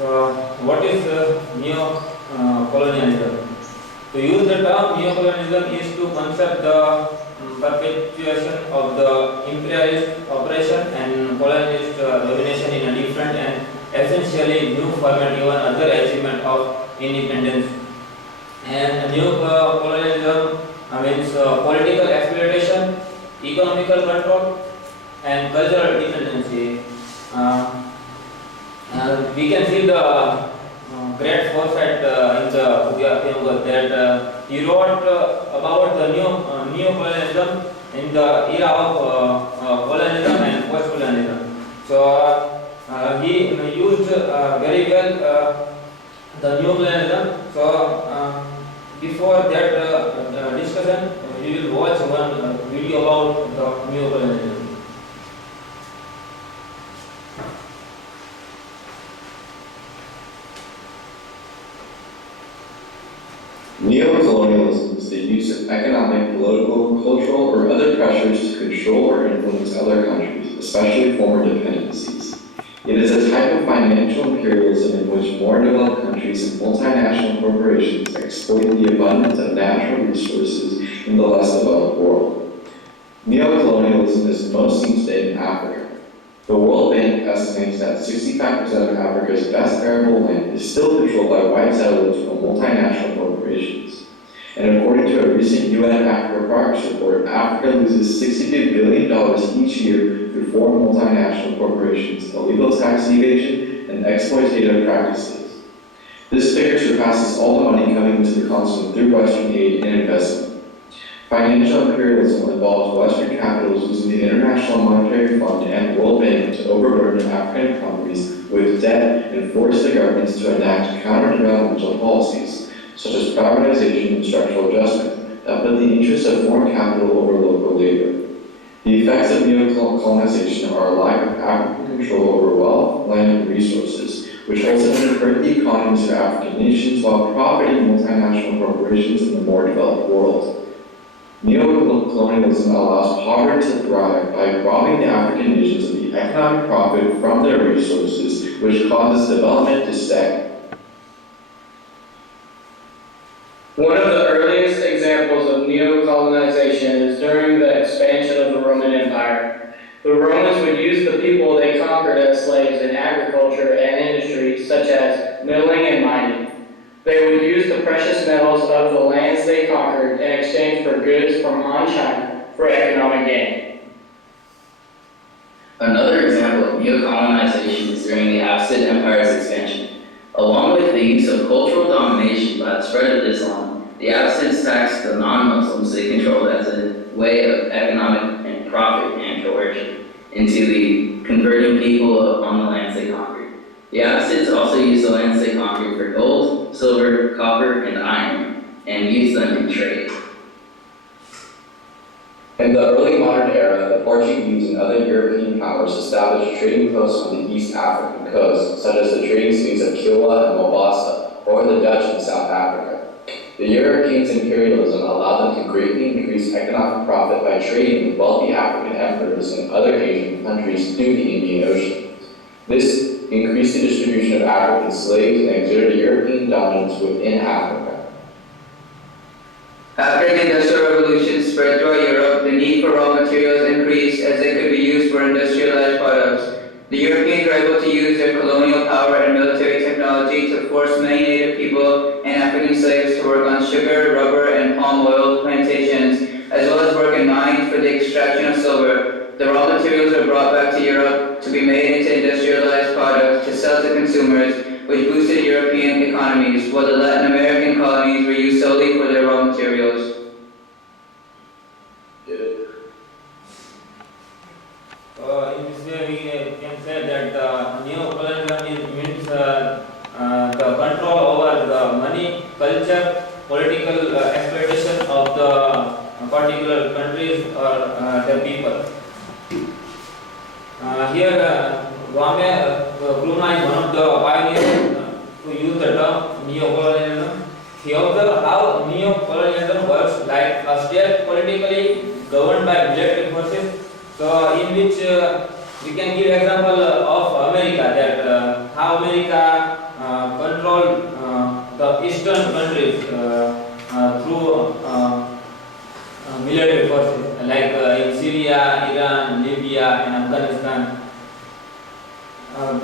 What is neo-colonialism? To use the term neocolonialism is to concept the perpetuation of the imperialist oppression and colonialist domination in a different and essentially new format given other achievement of independence. And neocolonialism means political exploitation, economical control, and cultural dependency. We can see the great foresight in the Ngugi'Wa Thiong'o that he wrote about the neocolonialism in the era of colonialism and post-colonialism. So he used very well the neocolonialism. So before that discussion, we will watch one video about the neocolonialism. Neocolonialism is the use of economic, political, cultural, or other pressures to control or influence other countries, especially former dependencies. It is a type of financial imperialism in which more developed countries and multinational corporations exploit the abundance of natural resources in the less developed world. Neocolonialism is most seen today in Africa. The World Bank estimates that 65% of Africa's best arable land is still controlled by white settlers or multinational corporations. And according to a recent UN Africa Progress report, Africa loses $62 billion each year through foreign multinational corporations, illegal tax evasion, and exploitative practices. This figure surpasses all the money coming into the continent through Western aid and investment. Financial imperialism involves Western capitals using the International Monetary Fund and World Bank to overburden African economies with debt and force the governments to enact counter-developmental policies, such as privatization and structural adjustment, that put the interests of foreign capital over local labor. The effects of neocolonization are a lack of African control over wealth, land, and resources, which ultimately hurt the economies of African nations while profiting multinational corporations in the more developed world. Neocolonialism allows poverty to thrive by robbing the African nations of the economic profit from their resources, which causes development to stagnate. One of the earliest examples of neocolonization is during the expansion of the Roman Empire. The Romans would use the people they conquered as slaves in agriculture and industry, such as milling and mining. They would use the precious metals of the lands they conquered in exchange for goods from Han China for economic gain. Another example of neocolonization is during the Abbasid Empire's expansion. Along with the use of cultural domination by the spread of Islam, the Abbasids taxed the non-Muslims they controlled as a way of economic and profit and coercion into the converting people on the lands they conquered. The Abbasids also used the lands they conquered for gold, silver, copper, and iron, and used them in trade. In the early modern era, the Portuguese and other European powers established trading posts on the East African coast, such as the trading cities of Kilwa and Mombasa, or the Dutch in South Africa. The Europeans' imperialism allowed them to greatly increase economic profit by trading with wealthy African emperors and other Asian countries through the Indian Ocean. This increased the distribution of African slaves and exerted European dominance within Africa. After the Industrial Revolution spread throughout Europe, the need for raw materials increased as they could be used for industrialized products. The Europeans were able to use their colonial power and military technology to force many native people and African slaves to work on sugar, rubber, and palm oil plantations, as well as work in mines for the extraction of silver. The raw materials were brought back to Europe to be made into industrialized products to sell to consumers, which boosted European economies, while the Latin American colonies were used solely for their raw materials. In this way, we can say that neocolonialism means the control over the money, culture, political exploitation of the particular countries or their people. Here, Kwame Nkrumah is one of the pioneers to use the term neocolonialism. He observed how neocolonialism works like a state politically governed by military forces. So, in which we can give example of America, that how America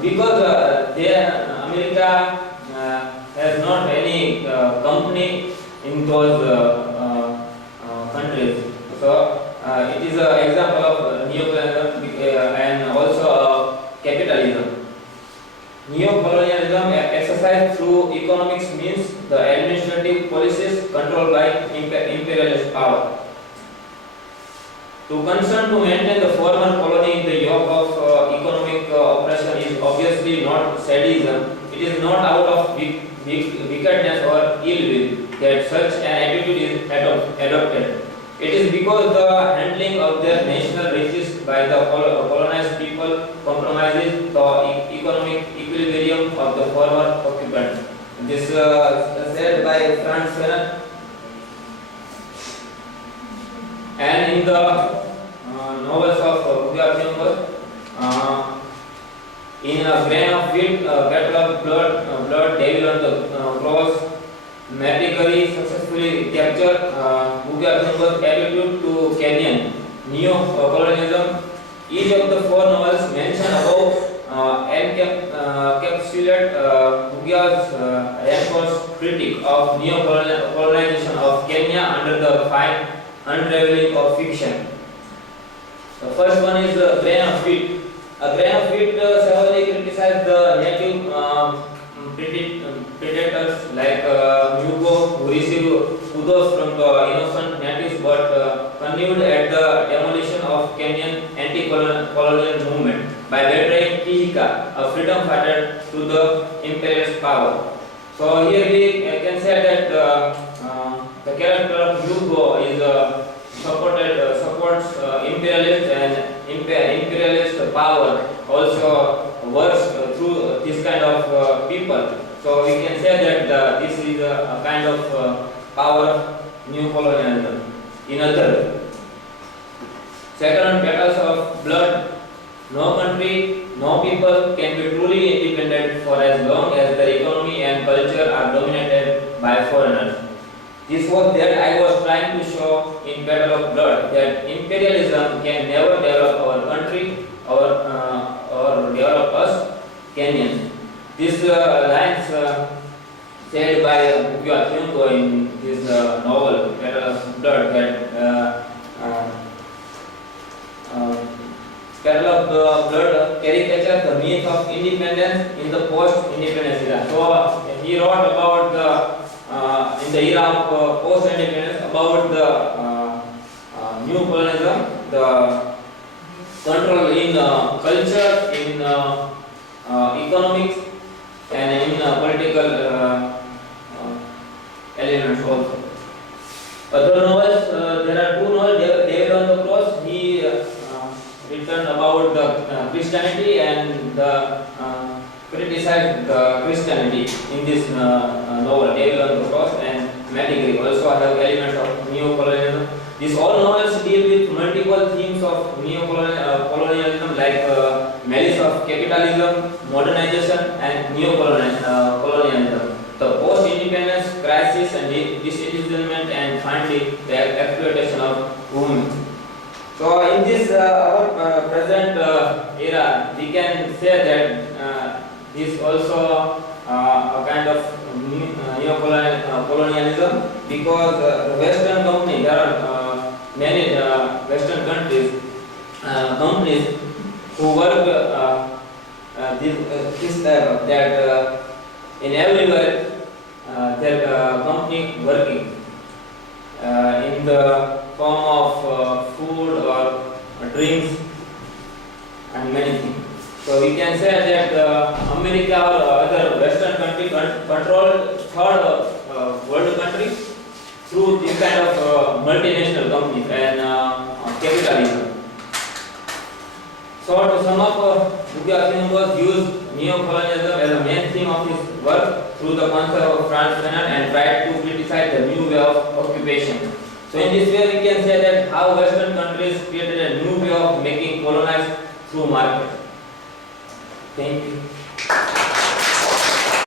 because America has not any company in those countries. So it is an example of neocolonialism and also capitalism. Neocolonialism exercised through economics means the administrative policies controlled by imperialist power. To concern to maintain the former colony in the yoke of economic oppression is obviously not sadism. It is not out of wickedness or ill will that such an attitude is adopted. It is because the handling of their national riches by the colonized people compromises the economic equilibrium of the former occupant. This said by Franz Fanon. And in the novels of Ngugi'Wa Thiong'o, in a grain of wheat, battle of blood, devil on the cross, Matigari successfully captured Ngugi'Wa Thiong'o's attitude to Kenyan neo-colonialism. Each of the four novels mentioned above encapsulate Ngugi'wa's reinforced critique of neo-colonization of Kenya under the fine unraveling of fiction. The first one is a grain of wheat. A grain of wheat severely criticized the native predators like Ngugi'wa, who received kudos from the innocent natives but connived at the demolition of Kenyan anti-colonial movement by betraying Kihika, a freedom fighter, to the imperialist power. So here we can say that the character of Ngugi'wa is supports imperialist and imperialist power also works through this kind of people. So we can say that this is a kind of power of neo-colonialism. In other, second, battles of blood. No country, no people can be truly independent for as long as their economy and culture are dominated by foreigners. This was that I was trying to show in Battle of Blood, that imperialism can never develop our country or develop us Kenyans. These lines said by Ngugi'Wa Thiong'o in his novel Battle of Blood, that Battle of Blood caricature the myth of independence in the post-independence era. So he wrote about the in the era of post-independence about the new colonialism, the control in culture, in economics, and in political elements also. Other novels, there are two novels, David on the Cross. He written about the Christianity and the criticized the Christianity in this novel, Devil on the Cross and Matigri. Also have elements of neo-colonialism. These all novels deal with multiple themes of neo-colonialism like malice of capitalism, modernization and neo-colonialism. The post-independence crisis and disillusionment, and finally the exploitation of women. So in this our present era, we can say that this also a kind of neo-colonialism, because the Western company, there are many Western countries companies who work this type that in everywhere their company working in the form of food or drinks and many things. So we can say that America or other Western country control third world countries through this kind of multinational companies and capitalism. So to sum up, Ngugi'Wa Thiong'o used neo-colonialism as a main theme of his work through the concept of Franz Fanon and tried to criticize the new way of occupation. So in this way we can say that how Western countries created a new way of making colonized through market. Thank you.